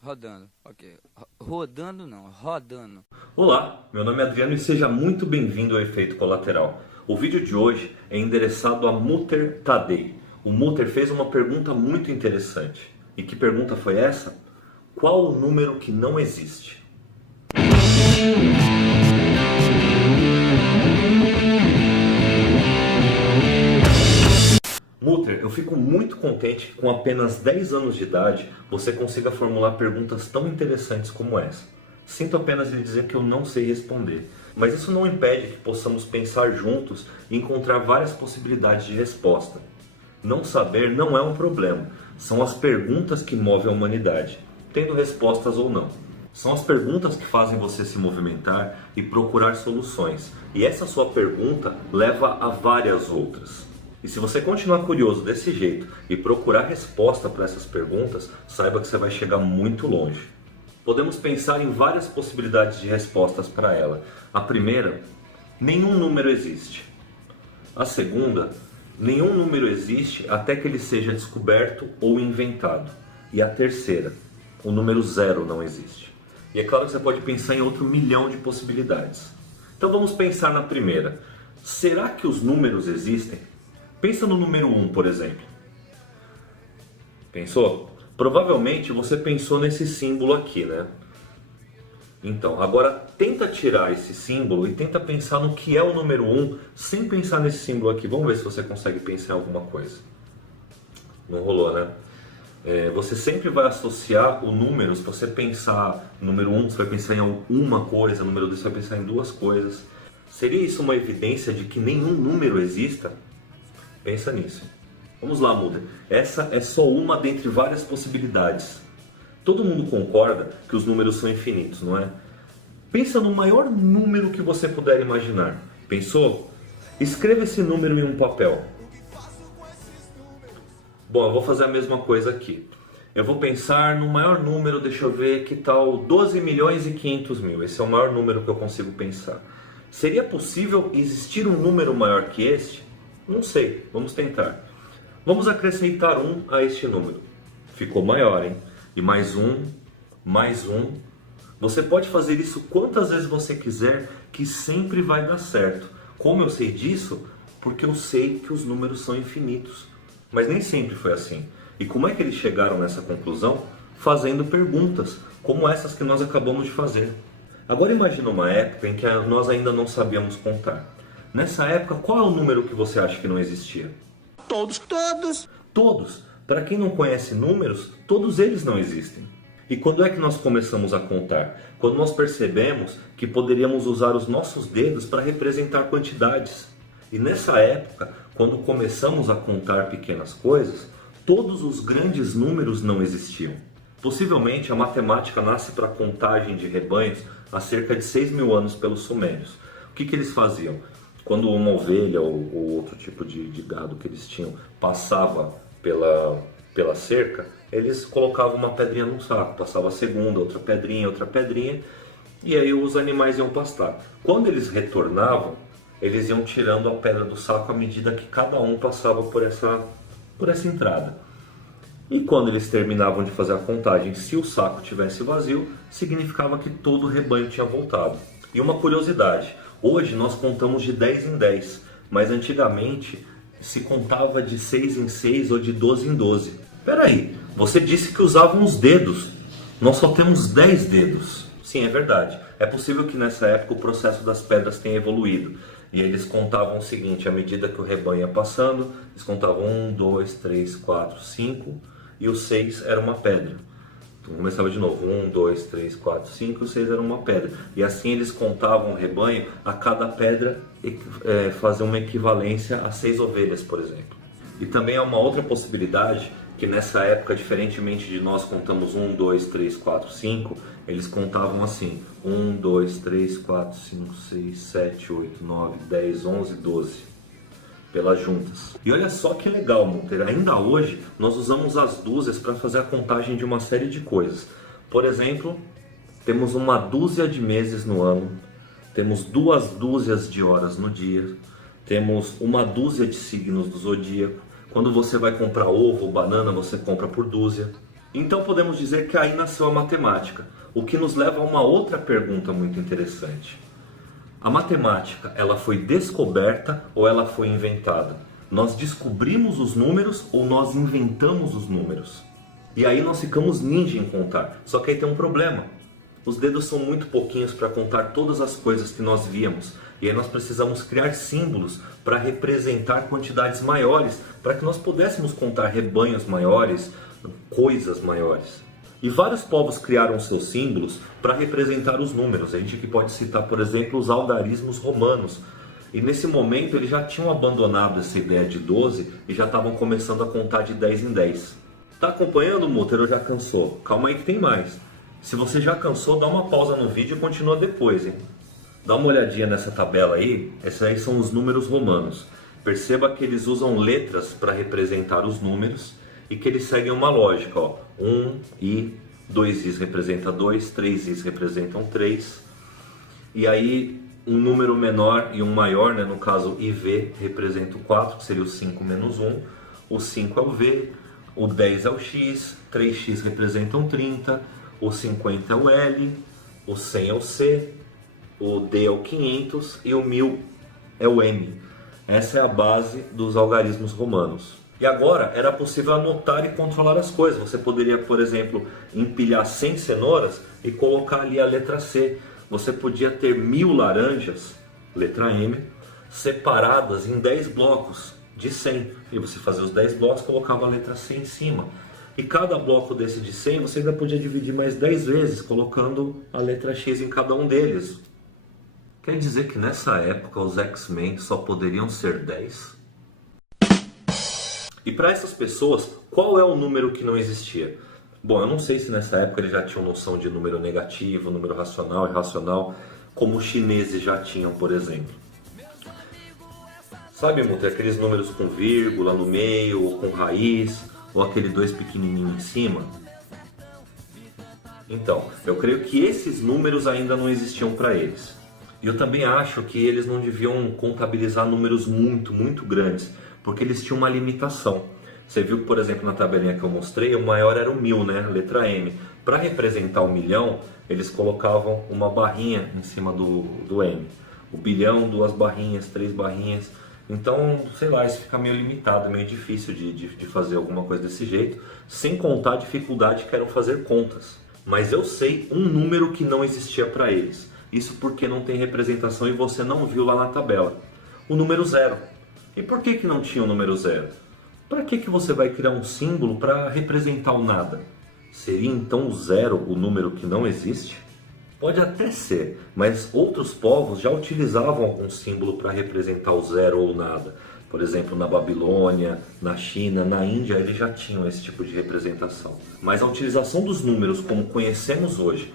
Rodando, ok. Rodando não, rodando. Olá, meu nome é Adriano e seja muito bem-vindo ao Efeito Colateral. O vídeo de hoje é endereçado a Mutter Tadei. O Mutter fez uma pergunta muito interessante. E que pergunta foi essa? Qual o número que não existe? Mutter, eu fico muito contente que com apenas 10 anos de idade você consiga formular perguntas tão interessantes como essa. Sinto apenas lhe dizer que eu não sei responder, mas isso não impede que possamos pensar juntos e encontrar várias possibilidades de resposta. Não saber não é um problema, são as perguntas que movem a humanidade, tendo respostas ou não. São as perguntas que fazem você se movimentar e procurar soluções, e essa sua pergunta leva a várias outras. E se você continuar curioso desse jeito e procurar resposta para essas perguntas, saiba que você vai chegar muito longe. Podemos pensar em várias possibilidades de respostas para ela. A primeira, nenhum número existe. A segunda, nenhum número existe até que ele seja descoberto ou inventado. E a terceira, o número zero não existe. E é claro que você pode pensar em outro milhão de possibilidades. Então vamos pensar na primeira. Será que os números existem? Pensa no número 1, por exemplo. Pensou? Provavelmente você pensou nesse símbolo aqui, né? Então, agora tenta tirar esse símbolo e tenta pensar no que é o número 1 sem pensar nesse símbolo aqui. Vamos ver se você consegue pensar em alguma coisa. Não rolou, né? Você sempre vai associar o número, se você pensar no número 1, você vai pensar em uma coisa, no número 2 você vai pensar em duas coisas. Seria isso uma evidência de que nenhum número exista? Pensa nisso. Vamos lá, Mutter. Essa é só uma dentre várias possibilidades. Todo mundo concorda que os números são infinitos, não é? Pensa no maior número que você puder imaginar. Pensou? Escreva esse número em um papel. Bom, eu vou fazer a mesma coisa aqui. Eu vou pensar no maior número, deixa eu ver, que tal 12 milhões e 500 mil. Esse é o maior número que eu consigo pensar. Seria possível existir um número maior que este? Não sei, vamos tentar. Vamos acrescentar 1 a este número. Ficou maior, hein? E mais um, mais um. Você pode fazer isso quantas vezes você quiser, que sempre vai dar certo. Como eu sei disso? Porque eu sei que os números são infinitos. Mas nem sempre foi assim. E como é que eles chegaram nessa conclusão? Fazendo perguntas, como essas que nós acabamos de fazer. Agora imagina uma época em que nós ainda não sabíamos contar. Nessa época, qual é o número que você acha que não existia? Todos. Todos. Para quem não conhece números, todos eles não existem. E quando é que nós começamos a contar? Quando nós percebemos que poderíamos usar os nossos dedos para representar quantidades. E nessa época, quando começamos a contar pequenas coisas, todos os grandes números não existiam. Possivelmente a matemática nasce para a contagem de rebanhos há cerca de 6 mil anos pelos sumérios. O que eles faziam? Quando uma ovelha ou outro tipo de gado que eles tinham passava pela cerca, eles colocavam uma pedrinha num saco, passava a segunda, outra pedrinha, e aí os animais iam pastar. Quando eles retornavam, eles iam tirando a pedra do saco à medida que cada um passava por essa entrada. E quando eles terminavam de fazer a contagem, se o saco tivesse vazio, significava que todo o rebanho tinha voltado. E uma curiosidade, hoje nós contamos de 10 em 10, mas antigamente se contava de 6 em 6 ou de 12 em 12. Peraí, você disse que usavam os dedos, nós só temos 10 dedos. Sim, é verdade. É possível que nessa época o processo das pedras tenha evoluído. E eles contavam o seguinte, à medida que o rebanho ia passando, eles contavam 1, 2, 3, 4, 5 e o 6 era uma pedra. Então começava de novo, 1, 2, 3, 4, 5 e o 6 era uma pedra. E assim eles contavam o rebanho, a cada pedra fazia uma equivalência a 6 ovelhas, por exemplo. E também há uma outra possibilidade, que nessa época, diferentemente de nós contamos 1, 2, 3, 4, 5, eles contavam assim, 1, 2, 3, 4, 5, 6, 7, 8, 9, 10, 11, 12, pelas juntas. E olha só que legal, Mutter, ainda hoje nós usamos as dúzias para fazer a contagem de uma série de coisas. Por exemplo, temos uma dúzia de meses no ano, temos 2 dúzias de horas no dia, temos uma dúzia de signos do zodíaco. Quando você vai comprar ovo ou banana, você compra por dúzia. Então podemos dizer que aí nasceu a matemática, o que nos leva a uma outra pergunta muito interessante. A matemática, ela foi descoberta ou ela foi inventada? Nós descobrimos os números ou nós inventamos os números? E aí nós ficamos ninja em contar. Só que aí tem um problema. Os dedos são muito pouquinhos para contar todas as coisas que nós víamos. E aí nós precisamos criar símbolos para representar quantidades maiores, para que nós pudéssemos contar rebanhos maiores, coisas maiores. E vários povos criaram seus símbolos para representar os números. A gente aqui pode citar, por exemplo, os algarismos romanos. E nesse momento eles já tinham abandonado essa ideia de 12 e já estavam começando a contar de 10 em 10. Tá acompanhando, Mutter, ou já cansou? Calma aí que tem mais. Se você já cansou, dá uma pausa no vídeo e continua depois, hein? Dá uma olhadinha nessa tabela aí. Esses aí são os números romanos. Perceba que eles usam letras para representar os números e que eles seguem uma lógica, ó. 1 i, 2 is representa 2, 3 is representam 3. E aí um número menor e um maior, né? No caso IV representa o 4, que seria o 5 menos 1. O 5 é o V, o 10 é o X, 3x representam 30, o 50 é o L, o 100 é o C, o D é o 500 e o 1000 é o M. Essa é a base dos algarismos romanos. E agora era possível anotar e controlar as coisas. Você poderia, por exemplo, empilhar 100 cenouras e colocar ali a letra C. Você podia ter 1000 laranjas, letra M, separadas em 10 blocos de 100. E você fazia os 10 blocos e colocava a letra C em cima. E cada bloco desse de 100 você ainda podia dividir mais 10 vezes, colocando a letra X em cada um deles. Quer dizer que nessa época os X-Men só poderiam ser 10? E para essas pessoas, qual é o número que não existia? Bom, eu não sei se nessa época eles já tinham noção de número negativo, número racional, irracional, como os chineses já tinham, por exemplo. Sabe, Mutter, aqueles números com vírgula no meio, ou com raiz, ou aquele 2 pequenininho em cima? Então, eu creio que esses números ainda não existiam para eles. E eu também acho que eles não deviam contabilizar números muito, muito grandes, porque eles tinham uma limitação. Você viu que, por exemplo, na tabelinha que eu mostrei, o maior era o 1000, né? Letra M. Para representar o milhão, eles colocavam uma barrinha em cima do M. O bilhão, 2 barrinhas, 3 barrinhas. Então, sei lá, isso fica meio limitado, meio difícil de fazer alguma coisa desse jeito, sem contar a dificuldade que eram fazer contas. Mas eu sei um número que não existia para eles. Isso porque não tem representação e você não viu lá na tabela. O número 0. E por que não tinha o número 0? Para que você vai criar um símbolo para representar o nada? Seria então o 0 o número que não existe? Pode até ser, mas outros povos já utilizavam algum símbolo para representar o 0 ou o nada. Por exemplo, na Babilônia, na China, na Índia, eles já tinham esse tipo de representação. Mas a utilização dos números como conhecemos hoje,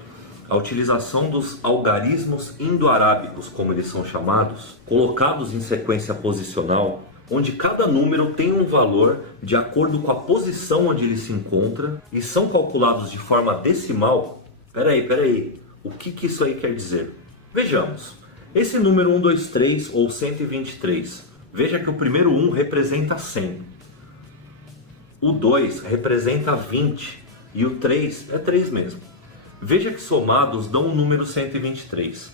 a utilização dos algarismos indo-arábicos, como eles são chamados, colocados em sequência posicional, onde cada número tem um valor de acordo com a posição onde ele se encontra e são calculados de forma decimal. Peraí, o que isso aí quer dizer? Vejamos, esse número 123 ou 123, veja que o primeiro 1 representa 100, o 2 representa 20 e o 3 é 3 mesmo. Veja que somados dão o número 123.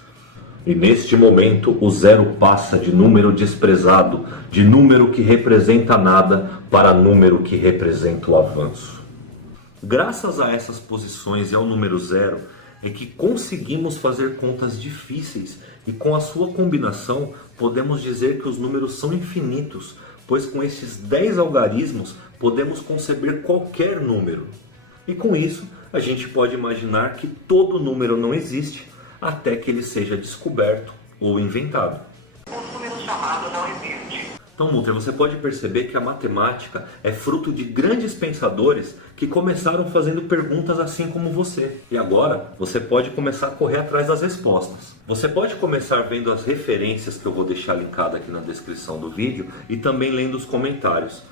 E neste momento o 0 passa de número desprezado, de número que representa nada, para número que representa o avanço. Graças a essas posições e ao número 0, é que conseguimos fazer contas difíceis e com a sua combinação podemos dizer que os números são infinitos, pois com esses 10 algarismos podemos conceber qualquer número. E com isso, a gente pode imaginar que todo número não existe até que ele seja descoberto ou inventado. O número chamado não existe. Então, Mutter, você pode perceber que a matemática é fruto de grandes pensadores que começaram fazendo perguntas assim como você. E agora, você pode começar a correr atrás das respostas. Você pode começar vendo as referências que eu vou deixar linkada aqui na descrição do vídeo e também lendo os comentários.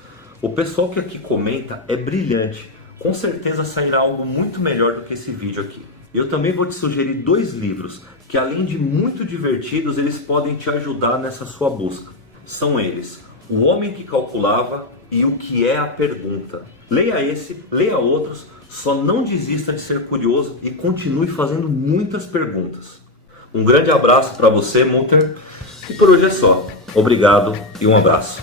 O pessoal que aqui comenta é brilhante. Com certeza sairá algo muito melhor do que esse vídeo aqui. Eu também vou te sugerir 2 livros que, além de muito divertidos, eles podem te ajudar nessa sua busca. São eles: O Homem que Calculava e O que é a Pergunta. Leia esse, leia outros, Só não desista de ser curioso e continue fazendo muitas perguntas. Um grande abraço para você, Munter. E por hoje é só. Obrigado e um abraço.